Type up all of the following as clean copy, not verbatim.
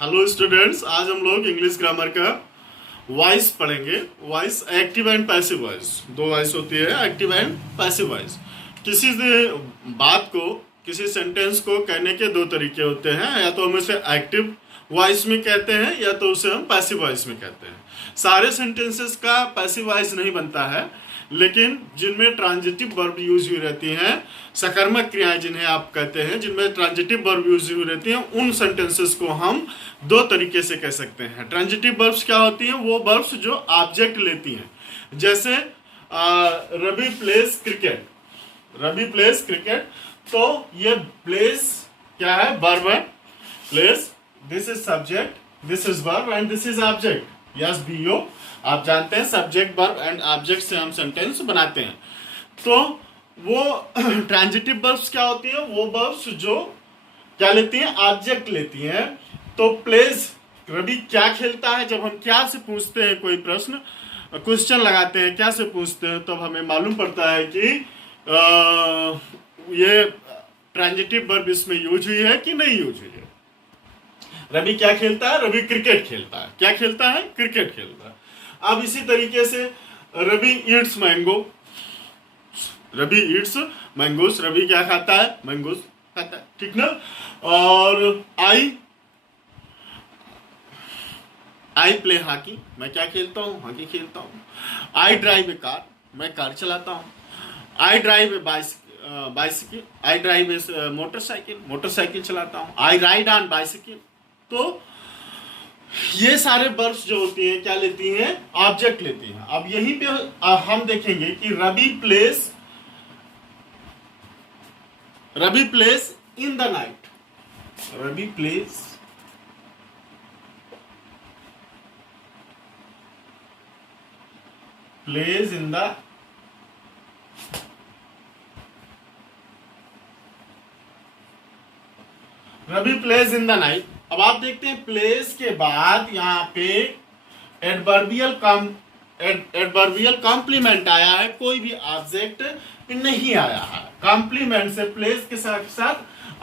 Hello students, आज हम लोग इंग्लिश ग्रामर का वॉइस पढ़ेंगे। Voice active and passive voice, दो वॉइस होती है, एक्टिव एंड पैसिव वॉइस। किसी बात को, किसी सेंटेंस को कहने के दो तरीके होते हैं, या तो हम उसे एक्टिव वॉइस में कहते हैं या तो उसे हम पैसिव वॉइस में कहते हैं। सारे सेंटेंसेस का पैसिव वॉइस नहीं बनता है, लेकिन जिनमें ट्रांजिटिव वर्ब यूज हुई रहती हैं, सकर्मक क्रियाएं जिन्हें आप कहते हैं, जिनमें ट्रांजिटिव वर्ब यूज हुई रहती हैं, उन सेंटेंसेस को हम दो तरीके से कह सकते हैं। ट्रांजिटिव वर्ब्स क्या होती हैं? वो वर्ब्स जो ऑब्जेक्ट लेती हैं। जैसे Ravi plays cricket, Ravi plays cricket, तो ये प्लेस क्या है? वर्ब है। Plays, this is subject, this is verb and this is object. Yes बीओ, आप जानते हैं सब्जेक्ट वर्ब एंड ऑब्जेक्ट से हम सेंटेंस बनाते हैं। तो वो ट्रांजिटिव वर्ब्स क्या होती हैं? वो वर्ब्स जो क्या लेती हैं? ऑब्जेक्ट लेती हैं। तो प्लेस, रवि क्या खेलता है, जब हम क्या से पूछते हैं, कोई प्रश्न क्वेश्चन लगाते हैं, क्या से पूछते हैं, तब हमें मालूम पड़ता है कि ये ट्रांजिटिव वर्ब इसमें यूज हुई है कि नहीं यूज हुई है। रवि क्या खेलता है? रवि क्रिकेट खेलता है। क्या खेलता है? क्रिकेट खेलता है। अब इसी तरीके से Ravi eats mango, Ravi eats mangoes, Ravi क्या खाता है? मैंगोस खाता है, ठीक ना। और आई प्ले हॉकी, मैं क्या खेलता हूँ? हॉकी खेलता हूँ। आई ड्राइव ए कार, मैं कार चलाता हूँ। I drive A bicycle, I drive A motorcycle, motorcycle चलाता हूँ। I ride on bicycle. तो ये सारे वर्ब्स जो होती हैं क्या लेती हैं? ऑब्जेक्ट लेती हैं। अब यहीं पे हम देखेंगे कि Ravi plays in the night, Ravi plays in the Ravi plays in the night. अब आप देखते हैं प्लेस के बाद यहाँ पे एडवर्बियल कॉम्प्लीमेंट आया है, कोई भी ऑब्जेक्ट नहीं आया है। कॉम्प्लीमेंट से प्लेस के साथ साथ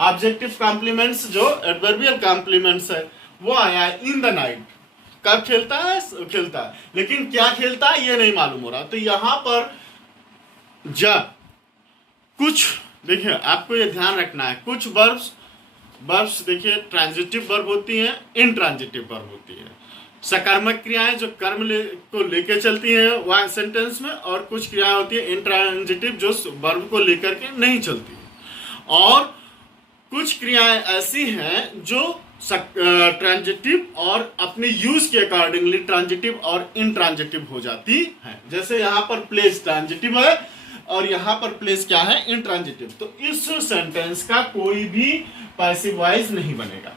ऑब्जेक्टिव कॉम्प्लीमेंट्स, जो एडवर्बियल कॉम्प्लीमेंट्स है, वो आया है इन द नाइट। कब खेलता है? खेलता है, लेकिन क्या खेलता है ये नहीं मालूम हो रहा। तो यहां पर जब कुछ, देखिए आपको ये ध्यान रखना है, कुछ वर्ब्स देखिए ट्रांजिटिव वर्ब होती हैं, इनट्रांजिटिव वर्ब होती है। सकारात्मक क्रियाएं जो कर्म को लेकर चलती हैं वह सेंटेंस में, और कुछ क्रियाएं होती है इनट्रांजिटिव जो वर्ब को लेकर के नहीं चलती है। और कुछ क्रियाएं ऐसी हैं जो ट्रांजिटिव और अपने यूज के अकॉर्डिंगली ट्रांजिटिव और इनट्रांजिटिव हो जाती हैं। जैसे यहाँ पर प्लेस ट्रांजिटिव है और यहाँ पर प्लेस क्या है? इनट्रांजिटिव। तो इस सेंटेंस का कोई भी पैसिव वॉइस नहीं बनेगा।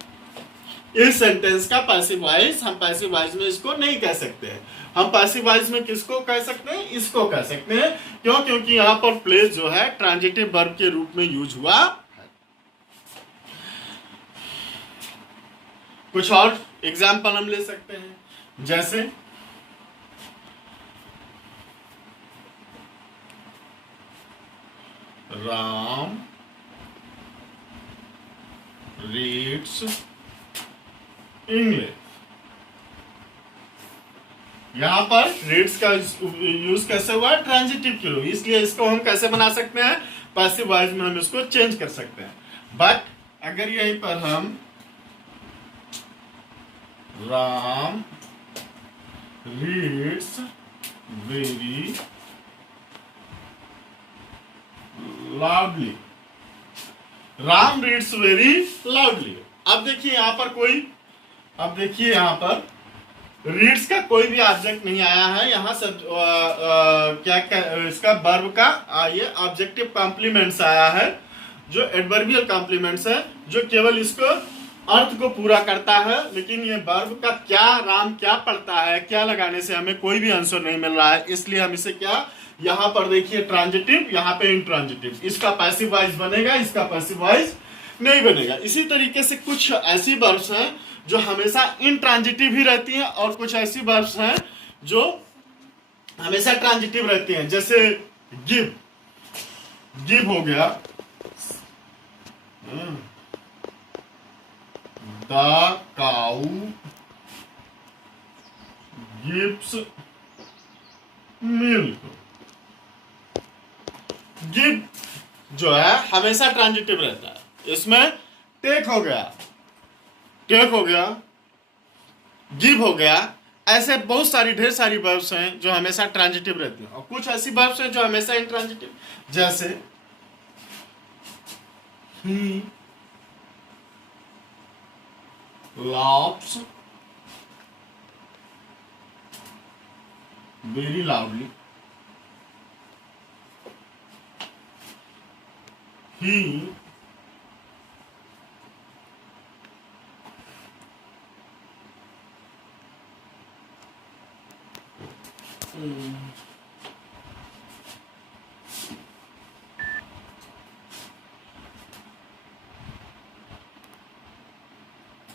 इस सेंटेंस का पैसिव वॉइस, हम पैसिव वॉइस में इसको नहीं कह सकते हैं। हम पैसिव वॉइस में किसको कह सकते हैं? इसको कह सकते हैं। क्यों? क्योंकि यहाँ पर प्लेस जो है ट्रांजिटिव वर्ब के रूप में यूज हुआ है। कुछ और एग्जाम्पल हम ले सकते हैं, जैसे राम रीड्स इंग्लिश। यहां पर रीड्स का यूज कैसे हुआ? ट्रांजिटिव के रूप, इसलिए इसको हम कैसे बना सकते हैं? पैसिव वॉइस में हम इसको चेंज कर सकते हैं। बट अगर यहीं पर हम Ram reads very loudly, Ram reads very loudly. अब देखिए यहाँ पर रीड्स का कोई भी ऑब्जेक्ट नहीं आया है। यहाँ सब क्या इसका वर्ब का ये ऑब्जेक्टिव कॉम्प्लीमेंट्स आया है, जो एडवर्बियल कॉम्प्लीमेंट्स है, जो केवल इसको अर्थ को पूरा करता है। लेकिन ये वर्ब का क्या, राम क्या पढ़ता है, क्या लगाने से हमें कोई भी आंसर नहीं मिल रहा है। इसलिए हम इसे क्या, यहाँ पर देखिए ट्रांजिटिव, यहाँ पे इनट्रांजिटिव, इसका पैसिव वॉइस बनेगा, इसका पैसिव वॉइस नहीं बनेगा। इसी तरीके से कुछ ऐसी वर्ब्स हैं जो हमेशा इनट्रांजिटिव ही रहती हैं, और कुछ ऐसी वर्ब्स हैं जो हमेशा ट्रांजिटिव रहती हैं। जैसे गिव हो गया, the cow gives milk. Give जो है हमेशा ट्रांजिटिव रहता है, इसमें टेक हो गया, टेक हो गया, गिव हो गया, ऐसे बहुत सारी ढेर सारी वर्ब्स हैं जो हमेशा ट्रांजिटिव रहती हैं, और कुछ ऐसी वर्ब्स हैं जो हमेशा इंट्रांजिटिव, जैसे ही laughs very loudly,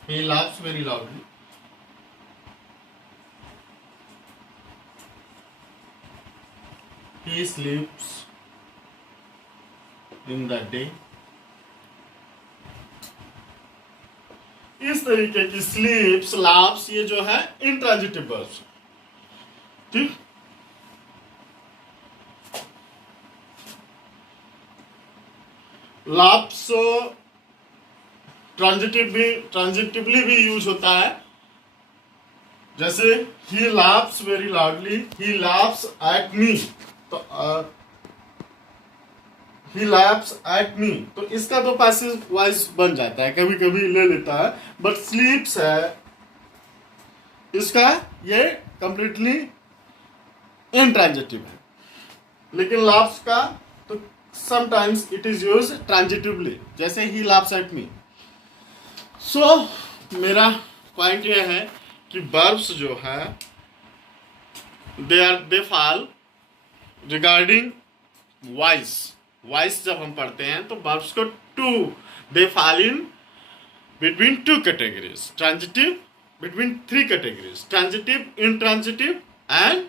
he laughs very loudly, he sleeps in the day। इस तरीके की स्लीप्स, लाफ्स, ये जो है इंट्रांजिटिव वर्ब्स, ठीक। लाफ्स ट्रांजिटिवली भी यूज होता है, जैसे he laughs very loudly, he laughs at me, तो ही लाफ्स एट मी, तो इसका तो पैसिव वॉइस बन जाता है, कभी कभी ले लेता है, बट स्लीप्स है इसका ये कंप्लीटली इंट्रांजिटिव है। लेकिन लाफ्स का तो sometimes it is use transitively, जैसे ही लाफ्स एट मी। सो मेरा पॉइंट यह है कि वर्ब्स जो है they fall regarding voice. Voice जब हम पढ़ते हैं तो वर्ब्स को they fall in between two categories, transitive between three categories, transitive, intransitive and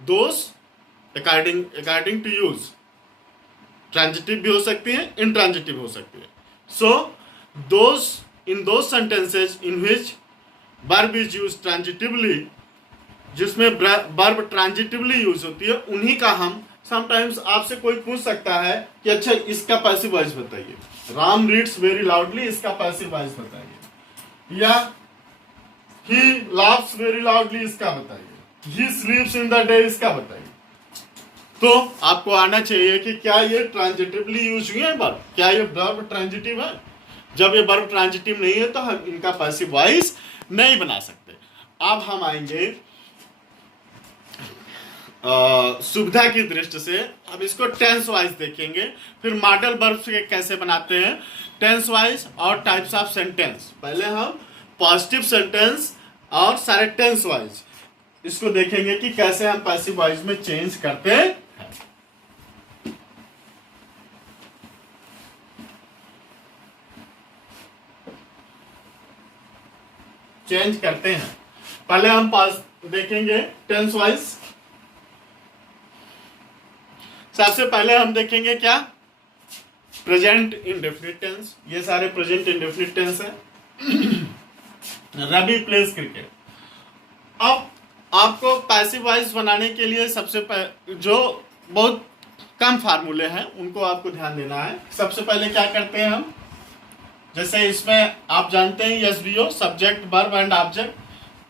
those according to use. Transitive भी हो सकती है, इंट्रांजिटिव हो सकती है। So those in those sentences in which verb is used transitively, जिसमें verb transitively use होती है, उन्हीं का हम समटाइम्स आपसे कोई पूछ सकता है कि अच्छा इसका पैसिव वॉइस बताइए, राम रीड्स वेरी लाउडली, इसका पैसिव वॉइस बताइए, या ही लाफ्स वेरी लाउडली, इसका बताइए, ही स्लीप्स इन द डे, इसका बताइए। तो आपको आना चाहिए कि क्या ये ट्रांजिटिवली यूज हुए हैं वर्ब, क्या ये वर्ब ट्रांजिटिव है। जब ये वर्ब ट्रांजिटिव नहीं है तो हम इनका पैसिव वॉइस नहीं बना सकते। अब हम आएंगे सुविधा की दृष्टि से, अब इसको टेंस वाइज देखेंगे, फिर मॉडल वर्ब्स के कैसे बनाते हैं, टेंस वाइज और टाइप्स ऑफ सेंटेंस। पहले हम पॉजिटिव सेंटेंस और सारे टेंस वाइज इसको देखेंगे कि कैसे हम पैसिव वॉइस में चेंज करते हैं। चेंज करते हैं। पहले हम देखेंगे टेंस वाइज। सबसे पहले हम देखेंगे क्या, प्रेजेंट इंडेफिनिट टेंस। ये सारे प्रेजेंट इंडेफिनिट टेंस है। Ravi plays cricket. अब आपको पैसिव वॉइस बनाने के लिए सबसे जो बहुत कम फार्मूले हैं उनको आपको ध्यान देना है। सबसे पहले क्या करते हैं हम, जैसे इसमें आप जानते हैं SVO, subject verb and object.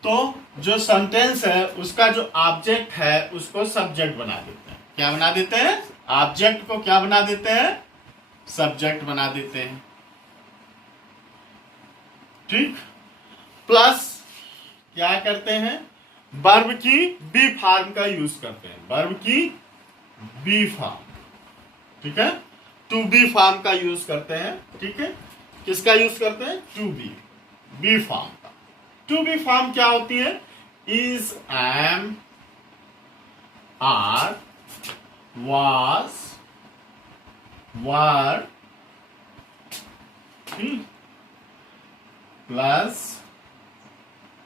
तो जो सेंटेंस है उसका जो ऑब्जेक्ट है उसको सब्जेक्ट बना देते हैं। क्या बना देते हैं, ऑब्जेक्ट को क्या बना देते हैं, सब्जेक्ट बना देते हैं, ठीक। प्लस क्या करते हैं, वर्ब की बी फॉर्म का यूज करते हैं, वर्ब की बी फॉर्म, ठीक है, टू बी फॉर्म का यूज करते हैं, ठीक है। किसका यूज करते हैं, टू बी फॉर्म का। टू बी फॉर्म क्या होती है, is, am, are, was, were, plus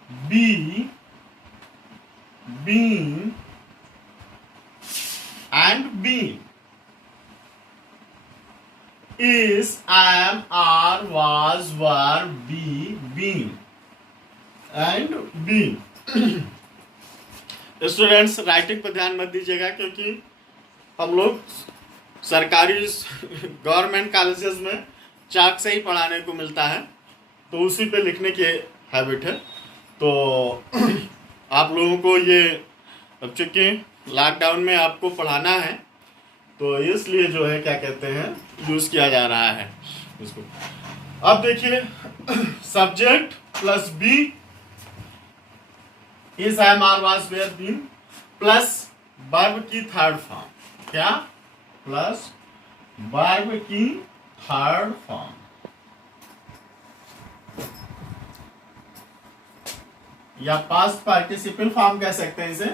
be, been and been. is, am, are, was, were, be, been and been। Students writing पर ध्यान मत दीजिएगा, क्योंकि हम लोग सरकारी गवर्नमेंट कॉलेजेस में चाक से ही पढ़ाने को मिलता है, तो उसी पे लिखने की हैबिट है। तो आप लोगों को ये, अब चूंकि लॉकडाउन में आपको पढ़ाना है, तो इसलिए जो है क्या कहते हैं, यूज किया जा रहा है इसको। अब देखिए, subject plus be is, am, are, was, were, been plus verb की थर्ड फॉर्म। क्या? प्लस वर्ब की थर्ड फॉर्म। या पास्ट पार्टिसिपल फॉर्म कह सकते हैं इसे,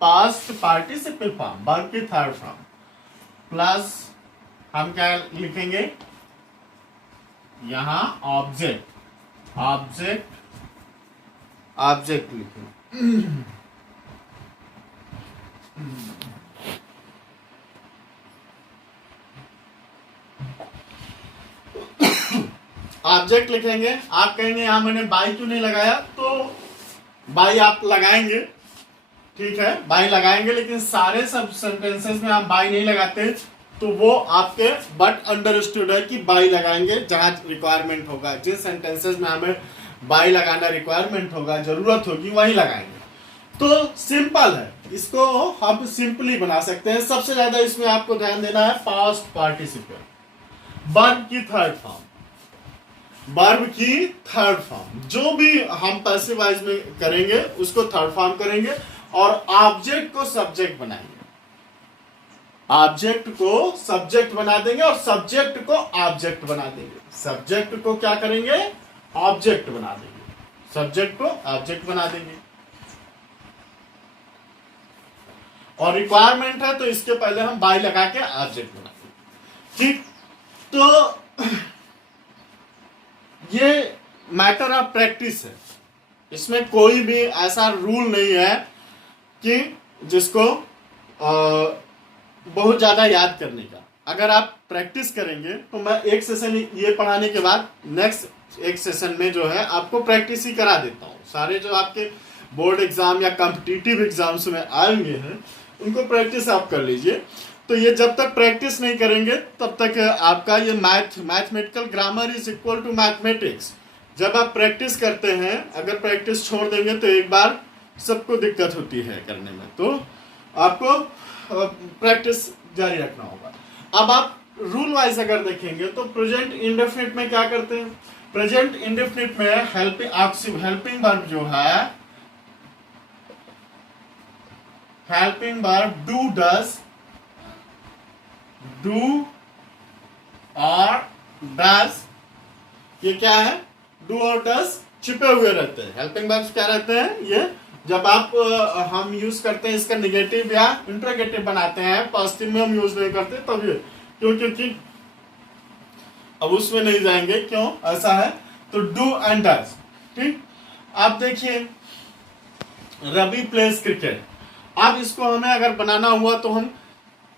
पास्ट पार्टिसिपल फॉर्म, वर्ब की थर्ड फॉर्म। प्लस हम क्या लिखेंगे यहां, ऑब्जेक्ट लिखेंगे। ऑब्जेक्ट लिखेंगे। आप कहेंगे यहां मैंने बाई क्यों नहीं लगाया, तो बाई आप लगाएंगे, ठीक है, बाई लगाएंगे, लेकिन सारे सब सेंटेंसेस में आप बाई नहीं लगाते, तो वो आपके बट अंडरस्टूड है कि बाई लगाएंगे जहां रिक्वायरमेंट होगा। जिन सेंटेंसेस में हमें बाई लगाना रिक्वायरमेंट होगा, जरूरत होगी, वही लगाएंगे। तो सिंपल है, इसको हम सिंपली बना सकते हैं। सबसे ज्यादा इसमें आपको ध्यान देना है पास्ट पार्टिसिपल, वर्ब की थर्ड फॉर्म, वर्ब की थर्ड फॉर्म। जो भी हम पैसिव वॉइस में करेंगे उसको थर्ड फॉर्म करेंगे, और ऑब्जेक्ट को सब्जेक्ट बनाएंगे, ऑब्जेक्ट को सब्जेक्ट बना देंगे और सब्जेक्ट को ऑब्जेक्ट बना देंगे। सब्जेक्ट को क्या करेंगे? ऑब्जेक्ट बना देंगे, सब्जेक्ट को ऑब्जेक्ट बना देंगे। और रिक्वायरमेंट है तो इसके पहले हम बाय लगा के ऑब्जेक्ट बना देंगे। ठीक, तो ये मैटर ऑफ प्रैक्टिस है, इसमें कोई भी ऐसा रूल नहीं है कि जिसको बहुत ज्यादा याद करने का। अगर आप प्रैक्टिस करेंगे तो मैं एक सेशन ये पढ़ाने के बाद नेक्स्ट एक सेशन में जो है आपको प्रैक्टिस ही करा देता हूँ। सारे जो आपके बोर्ड एग्जाम या कॉम्पिटिटिव एग्जाम्स में आएंगे हैं उनको प्रैक्टिस आप कर लीजिए। तो ये जब तक प्रैक्टिस नहीं करेंगे तब तक आपका ये mathematical grammar is equal to mathematics. जब आप प्रैक्टिस करते हैं, अगर प्रैक्टिस छोड़ देंगे तो एक बार सबको दिक्कत होती है करने में, तो आपको प्रैक्टिस जारी रखना होगा। अब आप रूल वाइज अगर देखेंगे तो प्रेजेंट इंडेफिनिट में क्या करते हैं? प्रेजेंट इंडेफिनिट में हेल्पिंग वर्ब जो है, helping verb do, does, do और डज, ये क्या है? डू और डज छिपे हुए रहते हैं। हेल्पिंग वर्ब्स क्या रहते हैं? ये जब आप हम यूज करते हैं इसका निगेटिव या इंट्रोगेटिव बनाते हैं, पॉजिटिव में हम यूज नहीं करते, तब ये क्योंकि अब उसमें नहीं जाएंगे क्यों ऐसा है। तो डू एंड डज। ठीक, आप देखिए रवि प्लेज क्रिकेट। अब इसको हमें अगर बनाना हुआ तो हम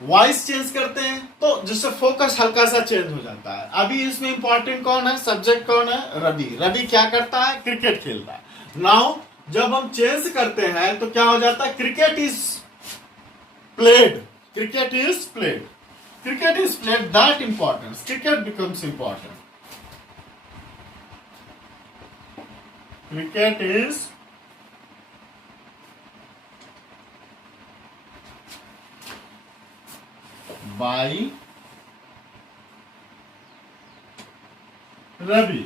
वॉइस चेंज करते हैं, तो जिससे फोकस हल्का सा चेंज हो जाता है। अभी इसमें इंपॉर्टेंट कौन है? सब्जेक्ट कौन है? रवि। रवि क्या करता है? क्रिकेट खेलता है। नाउ जब हम चेंज करते हैं तो क्या हो जाता है? Cricket is played, cricket is played, cricket is played, that importance, cricket becomes important, cricket is by Ravi.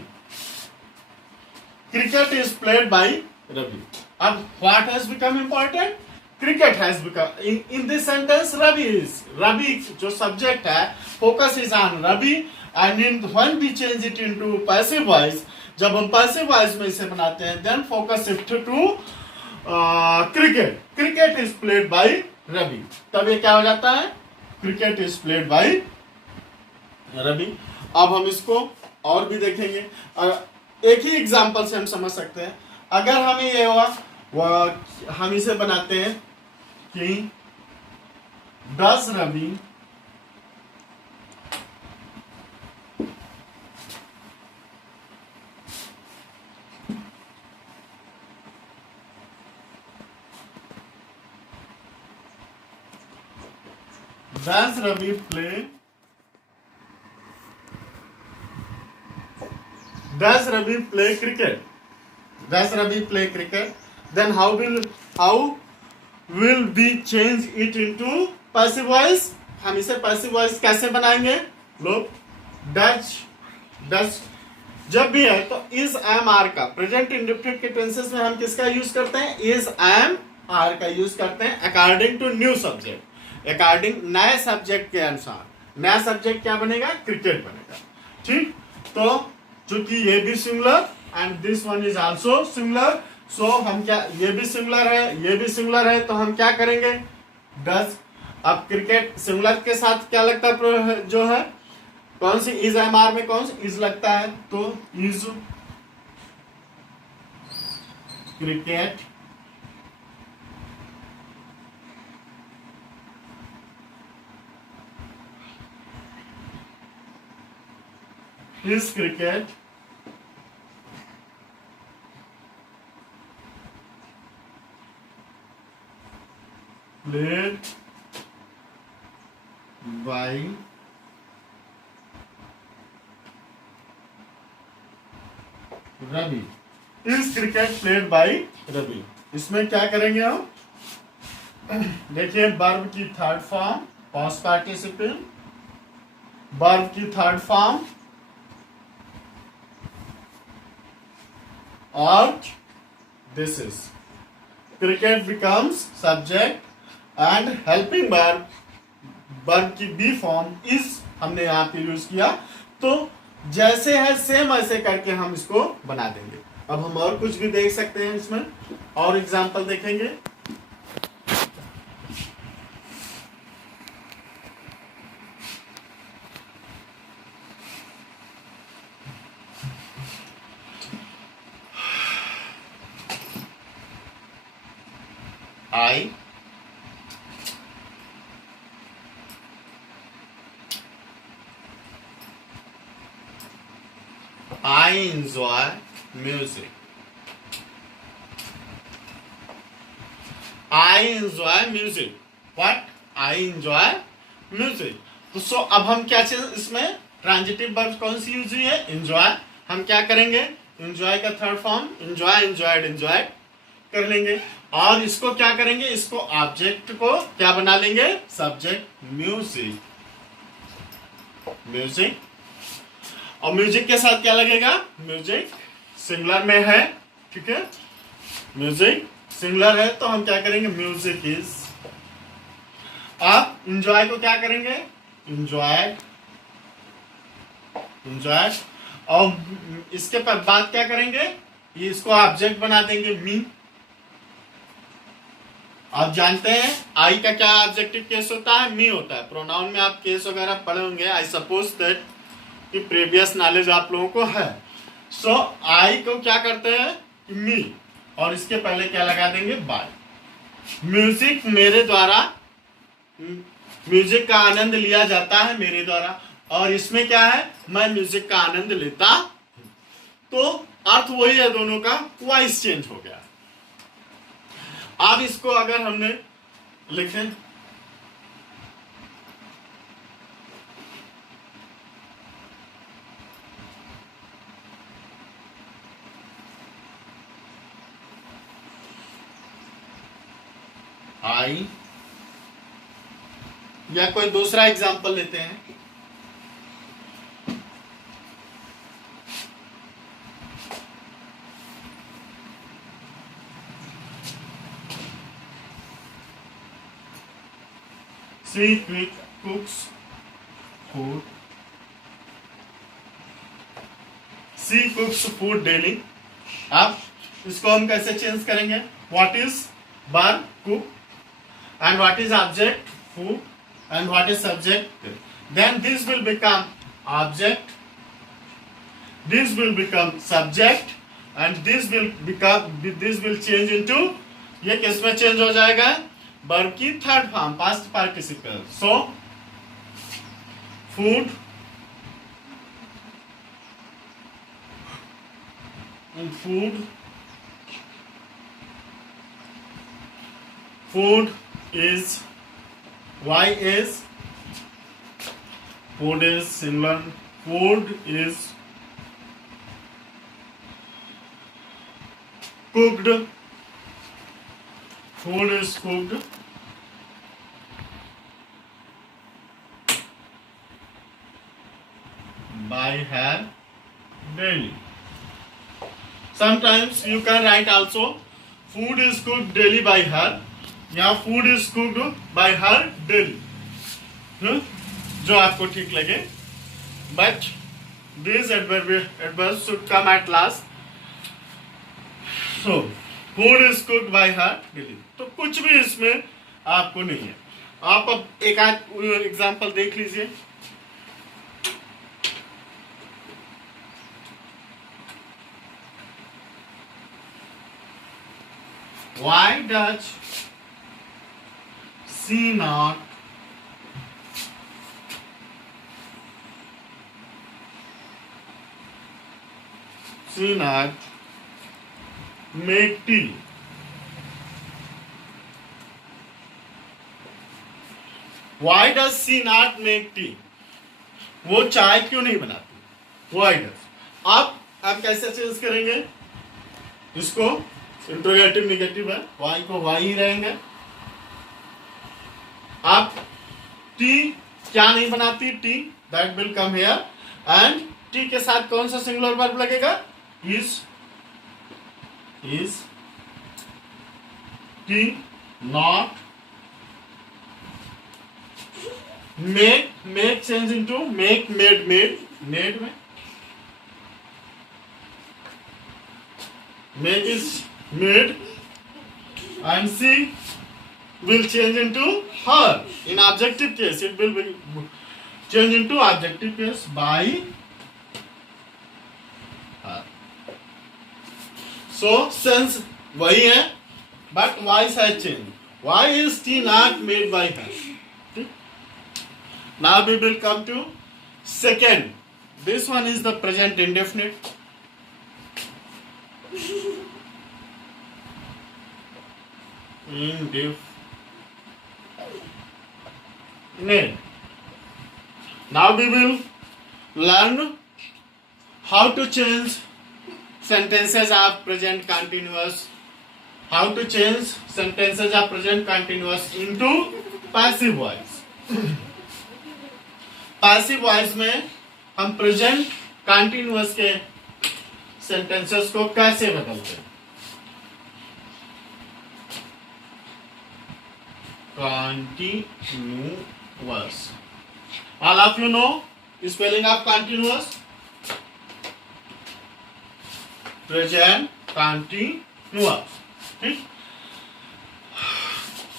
Cricket is played by Ravi. अब what has become important? Cricket has become in this sentence. Ravi जो subject है, focus is on Ravi, and when we change it into passive voice, जब हम passive voice में इसे बनाते हैं, then focus shift to cricket. Cricket is played by Ravi. तब ये क्या हो जाता है? Cricket is played by Ravi. अब हम इसको और भी देखेंगे, एक ही एग्जांपल से हम समझ सकते हैं। अगर हमें ये हुआ, हम इसे बनाते हैं कि does Ravi Does Ravi play? Does Ravi play cricket? Does Ravi play cricket? Then how will we change it into passive voice? हम इसे passive voice कैसे बनाएंगे? लोग डज जब भी है तो is am are का प्रेजेंट इंडेफिनिट के टेंसेस में हम किसका यूज करते हैं? is am are का यूज करते हैं according to new subject, according नए सब्जेक्ट के अनुसार। नया सब्जेक्ट क्या बनेगा? क्रिकेट बनेगा। ठीक, तो चूंकि ये भी similar and this one is also similar, so हम क्या, ये भी सिमिलर है, ये भी सिमिलर है, तो हम क्या करेंगे? डज। अब क्रिकेट सिमिलर के साथ क्या लगता है? जो है कौन सी इज एम आर में कौन सी इज लगता है? तो is cricket is cricket played by Ravi? Is cricket played by Ravi? इसमें क्या करेंगे हम? देखिए वर्ब की third form past participle, verb की थर्ड फॉर्म और this is cricket becomes subject and helping verb की बी फॉर्म is हमने यहाँ पे यूज किया। तो जैसे है सेम ऐसे करके हम इसको बना देंगे। अब हम और कुछ भी देख सकते हैं, इसमें और एग्जांपल देखेंगे। I enjoy music. I enjoy music. What? I enjoy music. तो सो अब हम क्या चीज इसमें ट्रांजिटिव वर्ब कौन सी यूज हुई है? enjoy। हम क्या करेंगे? enjoy का third form enjoy, enjoyed, enjoyed कर लेंगे और इसको क्या करेंगे? इसको ऑब्जेक्ट को क्या बना लेंगे? Subject music, music. और म्यूजिक के साथ क्या लगेगा? म्यूजिक सिंगुलर में है, ठीक है, म्यूजिक सिंगुलर है तो हम क्या करेंगे? Music is. आप इंजॉय को क्या करेंगे? Enjoyed, enjoyed. और इसके बाद क्या करेंगे? ये इसको ऑब्जेक्ट बना देंगे मी। आप जानते हैं आई का क्या ऑब्जेक्टिव केस होता है? मी होता है। प्रोनाउन में आप केस वगैरह पढ़े होंगे, आई सपोज दैट कि प्रीवियस नॉलेज आप लोगों को है। सो आई को क्या करते हैं? मी, और इसके पहले क्या लगा देंगे? बाय। म्यूजिक मेरे द्वारा, म्यूजिक का आनंद लिया जाता है मेरे द्वारा, और इसमें क्या है? मैं म्यूजिक का आनंद लेता हूं। तो अर्थ वही है दोनों का, वॉइस चेंज हो गया। अब इसको अगर हमने लिखें आई, या कोई दूसरा एग्जांपल लेते हैं। She cooks food. She cooks food daily. अब इसको हम कैसे चेंज करेंगे? What is verb cook and what is object food and what is subject? Then this will become object, this will become subject and this will change into, ये किस में change हो जाएगा? वर्ब की third form past participle. So food, food is, y is Food is similar. Food is cooked. Food is cooked by her daily. Sometimes you can write also food is cooked daily by her, या food is cooked by her daily. जो आपको ठीक लगे, but these adverbs should come at last. So food is cooked by her daily. तो कुछ भी इसमें आपको नहीं है. आप अब एक आध एग्जाम्पल देख लीजिए. Why does she not make tea? Why does she not make tea? वो चाय क्यों नहीं बनाती? Why does? आप कैसे चेंज करेंगे इसको? इंट्रोगेटिव निगेटिव है, वाई को वाई ही रहेंगे. आप टी क्या नहीं बनाती? T, that will come here. And T के साथ कौन सा सिंगुलर वर्ब लगेगा? Is T not make change into make made में make is made, and she will change into her. In objective case it will be change into objective case by her. So sense वही है, but voice has changed. Why is tea not made by her? Now we will come to second. This one is the present indefinite. Indefinite. Now we will learn how to change sentences of present continuous. How to change sentences of present continuous into passive voice. Passive voice में हम present continuous के sentences को कैसे बदलते हैं? Continuous. All of you know spelling of continuous? Present continuous. ठीक?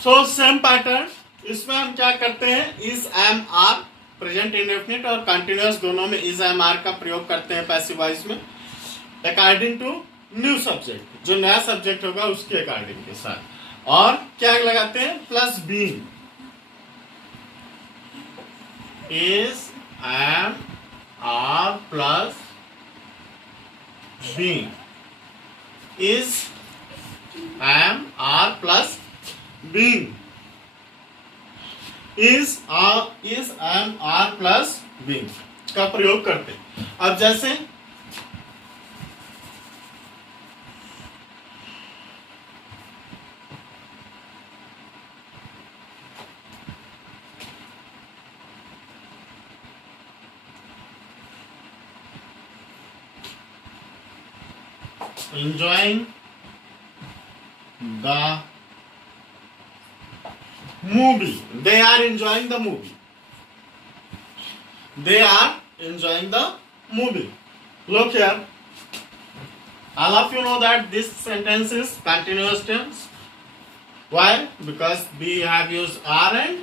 So same pattern. इसमें हम क्या करते हैं? Is, am, are, present indefinite और continuous दोनों में is, am, are का प्रयोग करते हैं पैसिव वॉइस में. अकॉर्डिंग टू न्यू सब्जेक्ट, जो नया सब्जेक्ट होगा उसके अकॉर्डिंग के साथ. और क्या लगाते हैं? Plus being. Is, am, are plus being. Is, am, are plus being. Is, am, are plus being का प्रयोग करते हैं. अब जैसे enjoying the movie. They are enjoying the movie. They are enjoying the movie. Look here. All of you know that this sentence is continuous tense. Why? Because we have used are and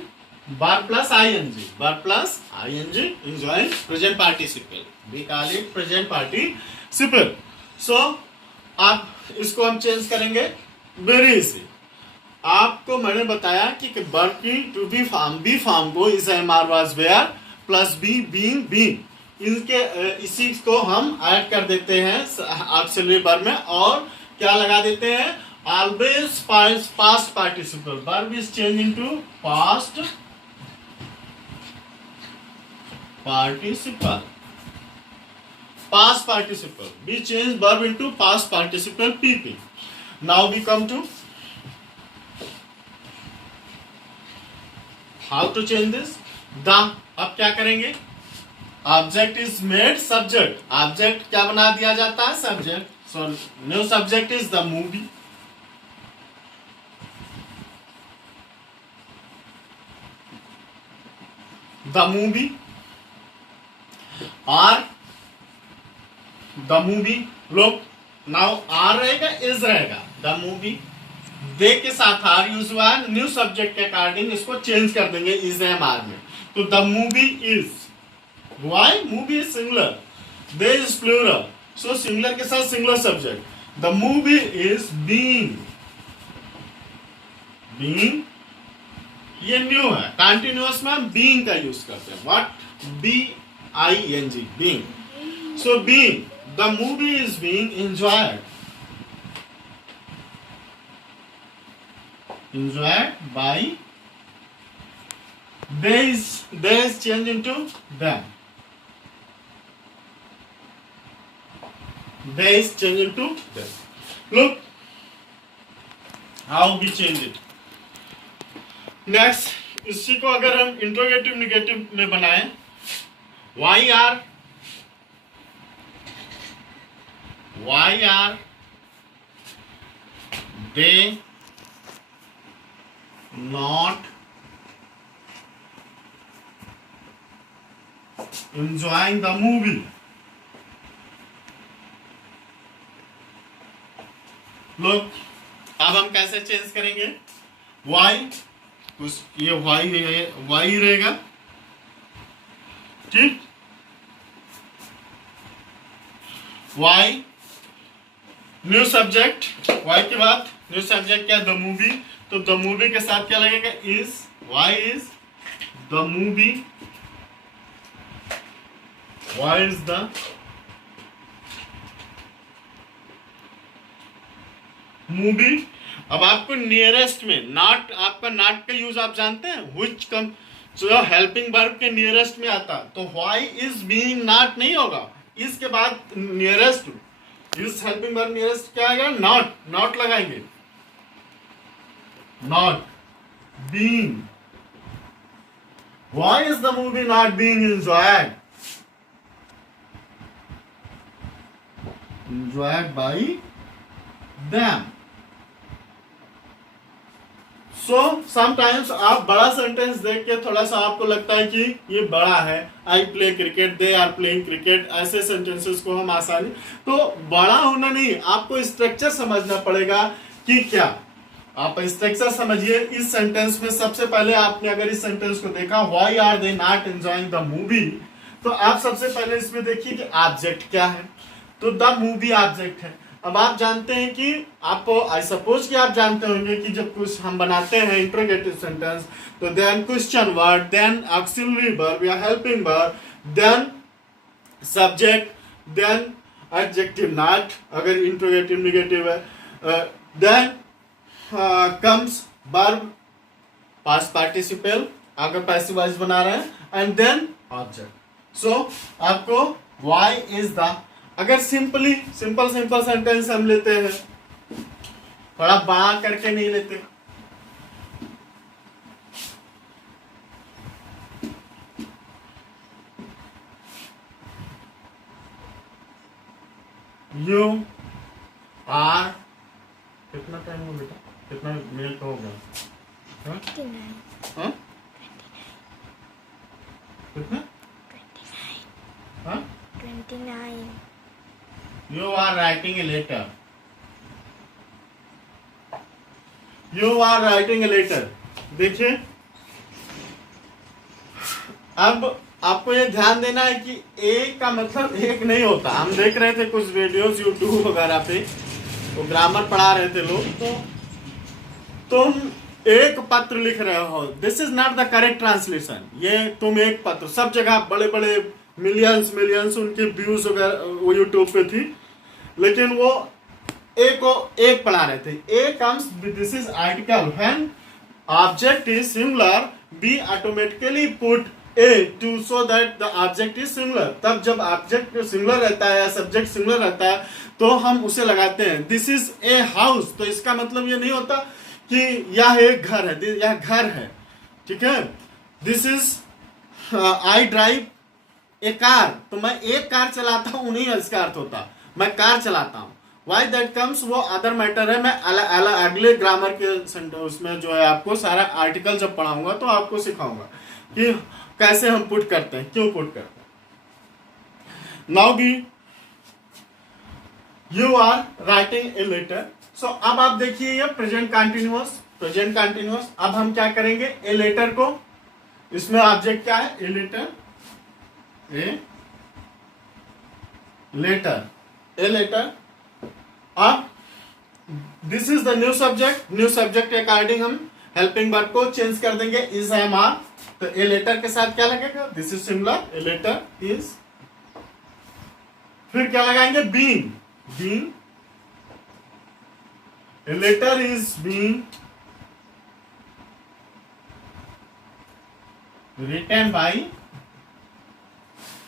verb plus ing. Verb plus ing enjoying present participle. We call it present participle. So आप इसको हम change करेंगे very easy. आपको मैंने बताया कि verb की to be form को is, am, are, was, were plus be, being, being, इनके इसी को हम ऐड कर देते हैं ऑक्सिलरी वर्ब में. और क्या लगा देते हैं? Always past participle. Verb is change into past participle. Past participle. We change verb into past participle PP. Now we come to how to change this. The. अब क्या करेंगे? Object is made subject. Object क्या बना दिया जाता है? Subject. So new subject is the movie. The movie. Or the movie. Look, now R रहेगा, is रहेगा. The movie. दे के साथ आर यूज हुआ है, न्यू सब्जेक्ट के अकॉर्डिंग इसको चेंज कर देंगे इज एम आर में. तो the movie is. Why? Movie is singular, they is plural, so singular के साथ singular subject. The movie is being. Being ये न्यू है, कंटिन्यूअस में हम बीइंग का यूज करते हैं. What? BING, being. So being, the movie is being enjoyed. Enjoyed by. They is changed into them. They is changed into them. Look how we change it. Next, इसी को अगर हम interrogative negative में बनाएं, why are they not enjoying the movie? लोग अब हम कैसे चेंज करेंगे? वाई, कुछ ये वाई है, वाई रहेगा. ठीक. Y new subject. वाई के बाद न्यू सब्जेक्ट क्या? The movie. तो द मूवी के साथ क्या लगेगा? Is. Why is the movie. Why is the movie. अब आपको नियरेस्ट में नॉट, आपका नॉट का यूज आप जानते हैं, व्हिच कम जो हेल्पिंग वर्ब के नियरेस्ट में आता. तो व्हाई इज बीइंग नॉट नहीं होगा, इसके बाद नियरेस्ट, इस हेल्पिंग वर्ब नियरेस्ट क्या आएगा? नॉट. नॉट लगाएंगे. Not being. Why is the movie not being enjoyed? Enjoyed by them. So sometimes आप बड़ा सेंटेंस देख के थोड़ा सा आपको लगता है कि ये बड़ा है. I play cricket, they are playing cricket. ऐसे सेंटेंसेस को हम आसानी, तो बड़ा होना नहीं, आपको स्ट्रक्चर समझना पड़ेगा कि क्या. आप स्ट्रक्चर समझिए. इस सेंटेंस में सबसे पहले आपने अगर इस सेंटेंस को देखा, why are they not enjoying the movie, तो आप सबसे पहले इसमें देखिए कि ऑब्जेक्ट क्या है. तो द मूवी ऑब्जेक्ट है. अब आप जानते हैं कि आपको, आई सपोज कि आप जानते होंगे कि जब कुछ हम बनाते हैं इंट्रोगेटिव सेंटेंस, तो then question word, then auxiliary verb या helping verb, then subject, then adjective not अगर इंट्रोगेटिव निगेटिव है, then comes verb past participle अगर पैसिव वॉइस बना रहे हैं, एंड देन ऑब्जेक्ट. सो आपको why is the, अगर सिंपल सेंटेंस हम लेते हैं, थोड़ा बड़ा करके नहीं लेते. You are, कितना टाइम हो बेटा? कितना मिनट हो गया? हाँ? हाँ? कितना? 29. You are writing a letter. You are writing a letter. देखिए, अब आपको ये ध्यान देना है कि एक का मतलब एक नहीं होता. हम देख रहे थे कुछ वीडियोस यूट्यूब वगैरह पे, तो ग्रामर पढ़ा रहे थे लोग, तो तुम एक पत्र लिख रहे हो, this is not the correct translation. ये तुम एक पत्र, सब जगह बड़े बड़े मिलियंस उनके व्यूज वो यूट्यूब पे थी, लेकिन वो एक पढ़ा रहे थे. A comes, this is article. When object is singular, we automatically put a to show that the object is similar. तब जब ऑब्जेक्ट सिमिलर रहता है या सब्जेक्ट सिमिलर रहता है तो हम उसे लगाते हैं। दिस इज ए हाउस, तो इसका मतलब ये नहीं होता कि यह एक घर है, यह घर है, ठीक है। This is I drive A car, तो मैं एक कार चलाता हूं नहीं इसका अर्थ होता, मैं कार चलाता हूं। वाई दैट कम्स वो अदर मैटर है। मैं अगले ग्रामर के उसमें जो है आपको सारा आर्टिकल जब पढ़ाऊंगा तो आपको सिखाऊंगा कि कैसे हम पुट करते हैं, क्यों पुट करते हैं। Now B you are writing a letter. So अब आप देखिए ये प्रेजेंट कंटिन्यूअस, प्रेजेंट कंटिन्यूअस। अब हम क्या करेंगे, ए लेटर को, इसमें ऑब्जेक्ट क्या है, a letter, a letter, a letter. अब this is the new subject, new subject के अकॉर्डिंग हम हेल्पिंग वर्ब को चेंज कर देंगे, इज एम आर। तो ए लेटर के साथ क्या लगेगा, this is similar, a letter is. फिर क्या लगाएंगे, being, being, a letter is being written by.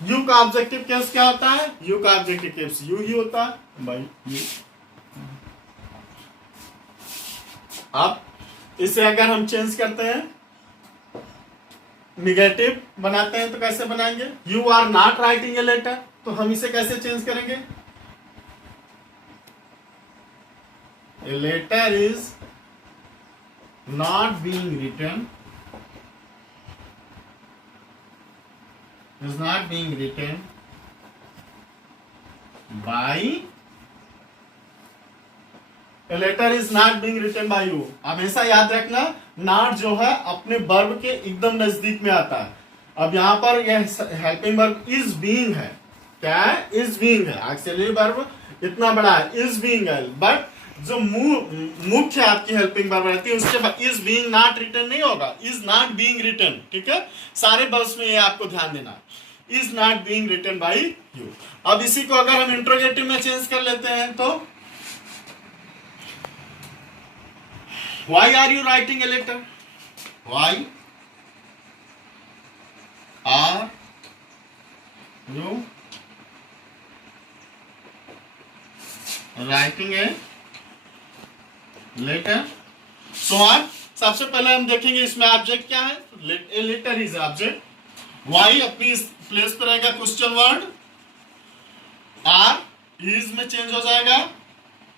You का ऑब्जेक्टिव केस क्या होता है, यू का ऑब्जेक्टिव केस यू ही होता है, बाई यू। अब इसे अगर हम चेंज करते हैं, निगेटिव बनाते हैं तो कैसे बनाएंगे, you are not writing a letter, तो हम इसे कैसे चेंज करेंगे, a letter is not being written, is not being written by, a letter is not being written by you। हमेशा याद रखना नॉट जो है अपने वर्ब के एकदम नजदीक में आता है। अब यहाँ पर यह हेल्पिंग वर्ब इज बीइंग है, क्या है, इज बीइंग है। ऑक्सिलरी वर्ब इतना बड़ा है, इज बीइंग है, बट जो मुख्य आपकी हेल्पिंग वर्ब रहती है उसके बाद इज बीइंग नॉट रिटन नहीं होगा, इज नॉट बीइंग रिटन, ठीक है। सारे वर्ब्स में ये आपको ध्यान देना, is not being written by you. अब इसी को अगर हम इंट्रोगेटिव में चेंज कर लेते हैं तो why are you writing a letter, why are you writing a letter. So आप सबसे पहले हम देखेंगे इसमें ऑब्जेक्ट क्या है, a letter is object. Why अपनी प्लेस पर रहेगा क्वेश्चन वर्ड, आर इज में चेंज हो जाएगा,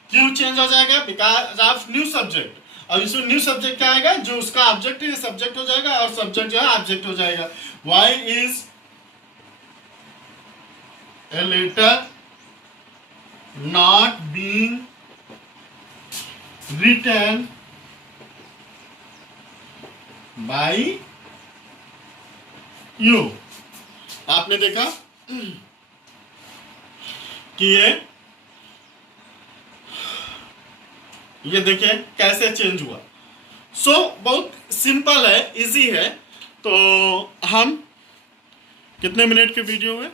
क्यों चेंज हो जाएगा, बिकॉज ऑफ न्यू सब्जेक्ट। अब इसमें न्यू सब्जेक्ट क्या आएगा, जो उसका ऑब्जेक्ट है सब्जेक्ट हो जाएगा और सब्जेक्ट जो है ऑब्जेक्ट हो जाएगा। Why is a letter not being written by you। आपने देखा कि ये देखिए कैसे चेंज हुआ। सो बहुत सिंपल है, इजी है। तो हम कितने मिनट के वीडियो हुए,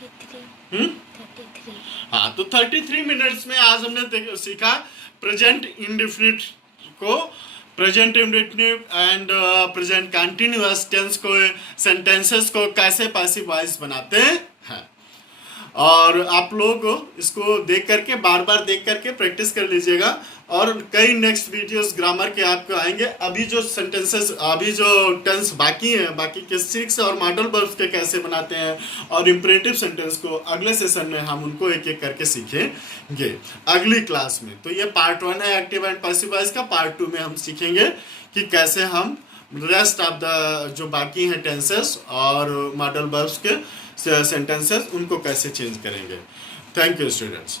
33। हाँ, तो 33 मिनट्स में आज हमने सीखा प्रेजेंट इंडेफिनिट को, present indefinite and present continuous tense को, सेंटेंसेस को कैसे पैसिव वॉइस बनाते हैं। और आप लोग इसको देख करके बार बार देख करके प्रैक्टिस कर लीजिएगा। और कई नेक्स्ट वीडियोस ग्रामर के आपको आएंगे। अभी जो सेंटेंसेस, अभी जो टेंस बाकी हैं, बाकी के 6 और मॉडल वर्ब्स के कैसे बनाते हैं और इंपरेटिव सेंटेंस को अगले सेशन में हम उनको एक एक करके सीखेंगे अगली क्लास में। तो ये पार्ट 1 है एक्टिव एंड पैसिव वॉइस का। पार्ट 2 में हम सीखेंगे कि कैसे हम रेस्ट ऑफ द जो बाकी हैं टेंसेस और मॉडल वर्ब्स के सेंटेंसेस उनको कैसे चेंज करेंगे। Thank you students.